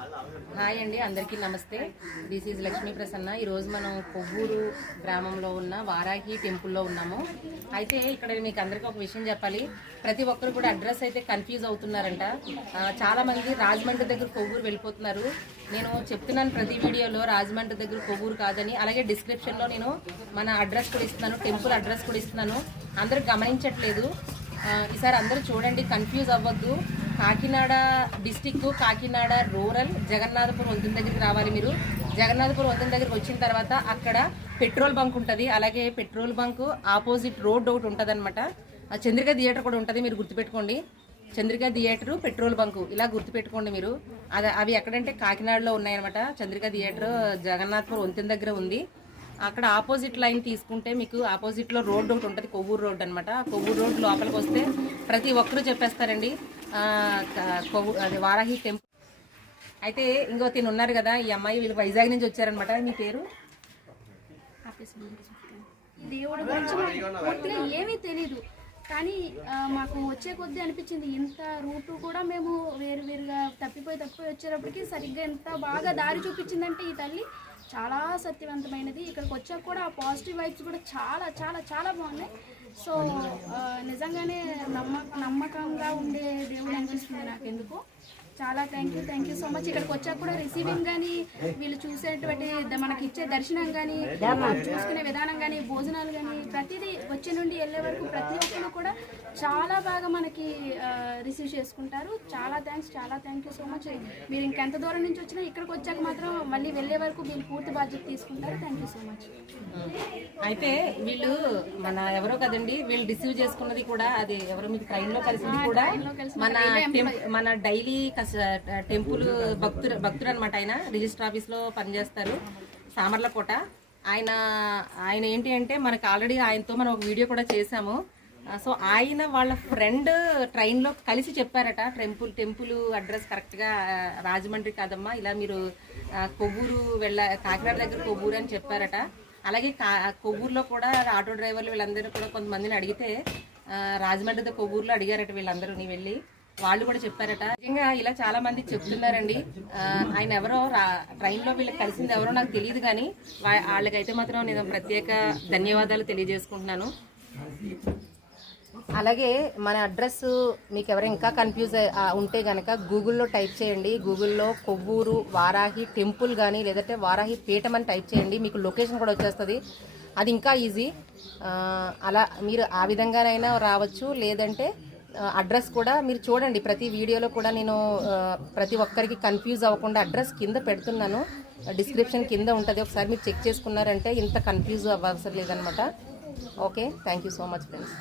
Hi అండి అందరికీ నమస్తే. This is Lakshmi Prasanna. ఈరోజు మనం కొవ్వూరు గ్రామంలో ఉన్న వారాహి టెంపుల్లో ఉన్నాము. అయితే ఇక్కడ మీకు అందరికీ ఒక విషయం చెప్పాలి. ప్రతి ఒక్కరు కూడా అడ్రస్ అయితే కన్ఫ్యూజ్ అవుతున్నారంట. చాలామంది రాజమండ్రి దగ్గర కొవ్వూరు వెళ్ళిపోతున్నారు. నేను చెప్తున్నాను ప్రతి వీడియోలో రాజమండ్రి దగ్గర కొవ్వూరు కాదని. అలాగే డిస్క్రిప్షన్లో నేను మన అడ్రస్ కూడా ఇస్తున్నాను టెంపుల్ అడ్రస్ కూడా ఇస్తున్నాను. అందరూ గమనించట్లేదు. ఈసారి అందరూ చూడండి కన్ఫ్యూజ్ అవ్వద్దు. కాకినాడ డిస్టిక్ కాకినాడ రూరల్ జగన్నాథపురం వంతెన దగ్గరికి రావాలి మీరు. జగన్నాథపురం వంతెన దగ్గరికి వచ్చిన తర్వాత అక్కడ పెట్రోల్ బంక్ ఉంటుంది. అలాగే పెట్రోల్ బంక్ ఆపోజిట్ రోడ్ ఒకటి ఉంటుంది అనమాట చంద్రిక థియేటర్ కూడా ఉంటుంది. మీరు గుర్తుపెట్టుకోండి. చంద్రిక థియేటర్ పెట్రోల్ బంకు ఇలా గుర్తుపెట్టుకోండి మీరు. అది అవి ఎక్కడంటే కాకినాడలో ఉన్నాయన్నమాట. చంద్రిక థియేటర్ జగన్నాథపూర్ వంతెన దగ్గర ఉంది. అక్కడ ఆపోజిట్ లైన్ తీసుకుంటే మీకు ఆపోజిట్లో రోడ్డు ఒకటి ఉంటుంది కొవ్వూరు రోడ్ అనమాట కొవ్వూరు రోడ్ లోపలికి వస్తే ప్రతి ఒక్కరూ చెప్పేస్తారండి. కొవ్వు అది వారాహి టెంపుల్. అయితే ఇంకో తిని ఉన్నారు కదా ఈ అమ్మాయి వీళ్ళు వైజాగ్ నుంచి వచ్చారనమాట మీ పేరు? దేవుడు గురించి ఏమీ తెలీదు. కానీ మాకు వచ్చే కొద్దీ అనిపించింది ఇంత రూటు కూడా మేము వేరు వేరుగా తప్పిపోయి తప్పిపోయి వచ్చేటప్పటికి సరిగ్గా ఎంత బాగా దారి చూపించిందంటే ఈ తల్లి చాలా సత్యవంతమైనది. ఇక్కడికి వచ్చాక కూడా ఆ పాజిటివ్ వైబ్స్ కూడా చాలా చాలా చాలా బాగున్నాయి. సో నిజంగానే నమ్మ నమ్మకంగా ఉండే దేవుడు అనిపిస్తుంది నాకు ఎందుకు చాలా thank you thank you so much. ఇక్కడికి వచ్చాక కూడా రిసీవింగ్ కానీ వీళ్ళు చూసేటువంటి మనకి ఇచ్చే దర్శనం కానీ చూసుకునే విధానం కానీ భోజనాలు కానీ ప్రతిదీ వచ్చే నుండి వెళ్ళే వరకు ప్రతి ఒక్కరు కూడా చాలా బాగా మనకి రిసీవ్ చేసుకుంటారు. చాలా థ్యాంక్స్ చాలా థ్యాంక్ యూ సో మచ్ మీరు ఇంకెంత దూరం నుంచి వచ్చినా ఇక్కడికి వచ్చాక మాత్రం మళ్ళీ వెళ్ళే వరకు మీరు పూర్తి బాధ్యత తీసుకుంటారు. థ్యాంక్ యూ సో మచ్ అయితే వీళ్ళు మన ఎవరో కదండి వీళ్ళు రిసీవ్ చేసుకున్నది కూడా అది ఎవరో మీకు ట్రైన్లో కలిసింది కూడా మన మన డైలీ టెంపుల్ భక్తుడు భక్తుడు అనమాట ఆయన. రిజిస్టర్ ఆఫీస్లో పనిచేస్తారు. సామర్లకోట. ఆయన ఆయన ఏంటి అంటే మనకి ఆల్రెడీ ఆయనతో మనం ఒక వీడియో కూడా చేశాము. సో ఆయన వాళ్ళ ఫ్రెండ్ ట్రైన్లో కలిసి చెప్పారట టెంపుల్ టెంపుల్ అడ్రస్ కరెక్ట్గా రాజమండ్రి కాదమ్మా ఇలా మీరు కొవ్వూరు వెళ్ళ కాకినాడ దగ్గర కొవ్వూరు అని చెప్పారట. అలాగే కా కొవ్వూరులో కూడా ఆటో డ్రైవర్లు వీళ్ళందరూ కూడా కొంతమందిని అడిగితే రాజమండ్రి కొవ్వూరులో అడిగారట వీళ్ళందరూ నీ వెళ్ళి. వాళ్ళు కూడా చెప్పారట. నిజంగా ఇలా చాలా మంది చెప్తున్నారండి ఆయన ఎవరో రా- వీళ్ళకి కలిసింది ఎవరో నాకు తెలియదు కానీ వా- వాళ్ళకైతే మాత్రం నేను ప్రత్యేక ధన్యవాదాలు తెలియజేసుకుంటున్నాను. అలాగే మన అడ్రస్ మీకు ఎవరు ఇంకా కన్ఫ్యూజ్ ఉంటే కనుక గూగుల్లో టైప్ చేయండి. గూగుల్లో కొవ్వూరు వారాహి టెంపుల్ కానీ లేదంటే వారాహి పీఠం అని టైప్ చేయండి. మీకు లొకేషన్ కూడా వచ్చేస్తుంది. అది ఇంకా ఈజీ. అలా మీరు ఆ విధంగానైనా రావచ్చు. లేదంటే అడ్రస్ కూడా మీరు చూడండి. ప్రతి వీడియోలో కూడా నేను ప్రతి ఒక్కరికి కన్ఫ్యూజ్ అవ్వకుండా అడ్రస్ కింద పెడుతున్నాను. డిస్క్రిప్షన్ కింద ఉంటుంది. ఒకసారి మీరు చెక్ చేసుకున్నారంటే ఇంత కన్ఫ్యూజ్ అవ్వాల్సిన లేదనమాట okay? Thank you so much friends